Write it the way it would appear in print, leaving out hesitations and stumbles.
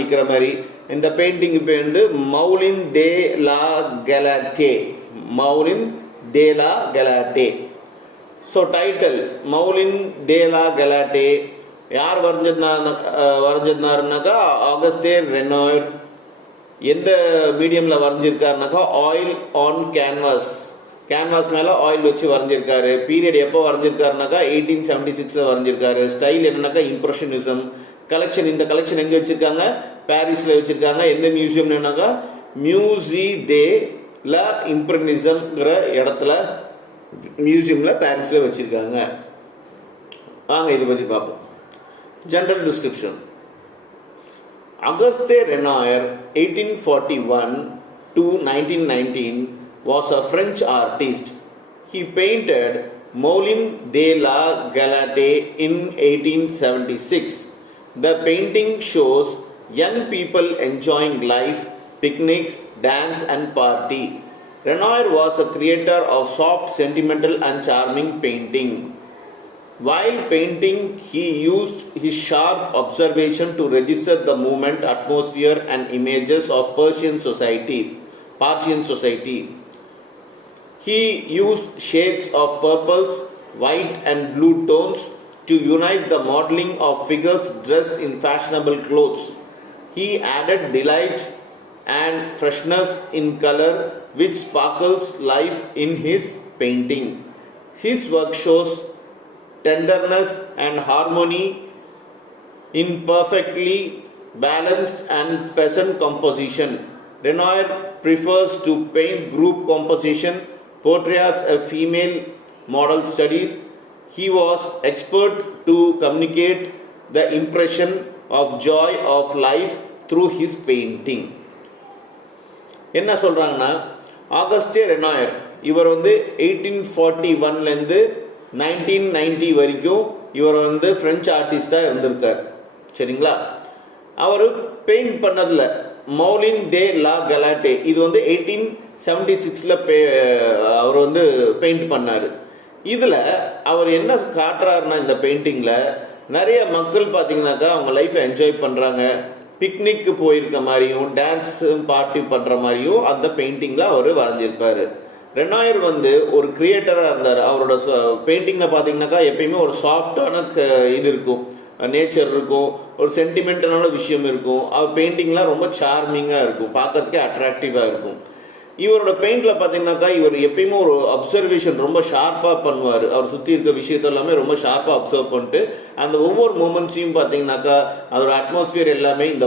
நிற்கிற மாதிரி இந்த பெயிண்டிங் பேர் வந்து மௌலின் டே லா கெலாட்டே. மௌலின் டே லா கெலாட்டே. ஸோ டைட்டில் மௌலின் டே லா கெலாட்டே யார் வரைஞ்சிருந்தாருனாக்கா ஆகஸ்டே ரெனாய்ர். எந்த மீடியமில் வரைஞ்சிருக்காருனாக்கா ஆயில் ஆன் கேன்வாஸ். கேன்வாஸ் மேலே ஆயில் வச்சு வரைஞ்சிருக்காரு. பீரியட் எப்போ வரைஞ்சிருக்காருனாக்கா 1876 வரைஞ்சிருக்காரு. ஸ்டைல் என்னன்னாக்கா இம்ப்ரெஷனிசம். கலெக்ஷன் இந்த கலெக்ஷன் எங்கே வச்சுருக்காங்க? பாரிஸில் வச்சுருக்காங்க. எந்த மியூசியம்னாக்கா மியூசி தே ல இம்ப்ரெஷனிசம்ங்கிற இடத்துல மியூசியமில் பாரிஸில் வச்சுருக்காங்க. வாங்க இதை பற்றி பார்ப்போம். General description. Auguste Renoir 1841 to 1919 was a French artist. He painted Moulin de la Galate in 1876. The painting shows young people enjoying life, picnics, dance and party. Renoir was a creator of soft, sentimental and charming painting. While painting, he used his sharp observation to register the movement, atmosphere and images of Persian society. He used shades of purples, white and blue tones to unite the modeling of figures dressed in fashionable clothes. He added delight and freshness in color which sparkles life in his painting. His work shows tenderness and harmony in perfectly balanced and pleasant composition. Renoir prefers to paint group composition, portraits of female model studies. He was expert to communicate the impression of joy of life through his painting. என்ன சொல்றாங்கன்னா ஆகஸ்டே ரெனாயர் இவர் வந்து 1841 1990 வரைக்கும் இவர் வந்து French ஆர்டிஸ்டாக இருந்திருக்கார். சரிங்களா? அவர் paint பண்ணதில் மௌலின் டே லா கலாட்டே இது வந்து 1876 அவர் வந்து பெயிண்ட் பண்ணார். இதில் அவர் என்ன காட்டுறாருன்னா இந்த பெயிண்டிங்கில் நிறைய மக்கள் பார்த்தீங்கன்னாக்கா அவங்க லைஃப்பை என்ஜாய் பண்ணுறாங்க, பிக்னிக்கு போயிருக்க மாதிரியும் டான்ஸ் பார்ட்டி பண்ணுற மாதிரியும் அந்த பெயிண்டிங்கில் அவர் வரைஞ்சிருப்பார். ரெனாயர் வந்து ஒரு கிரியேட்டராக இருந்தார். அவரோட பெயிண்டிங்கில் பார்த்தீங்கன்னாக்கா எப்பயுமே ஒரு சாஃப்டான இது இருக்கும், நேச்சர் இருக்கும், ஒரு சென்டிமெண்டலான விஷயம் இருக்கும். அவர் பெயிண்டிங்லாம் ரொம்ப சார்மிங்காக இருக்கும், பார்க்கறதுக்கே அட்ராக்டிவாக இருக்கும். இவரோட பெயிண்டில் பார்த்தீங்கன்னாக்கா இவர் எப்பயுமே ஒரு அப்சர்வேஷன் ரொம்ப ஷார்ப்பாக பண்ணுவார். அவர் சுற்றி இருக்க விஷயத்த எல்லாமே ரொம்ப ஷார்ப்பாக அப்சர்வ் பண்ணிட்டு அந்த ஒவ்வொரு மூமெண்ட்ஸையும் பார்த்தீங்கன்னாக்கா அதோட அட்மாஸ்பியர் எல்லாமே இந்த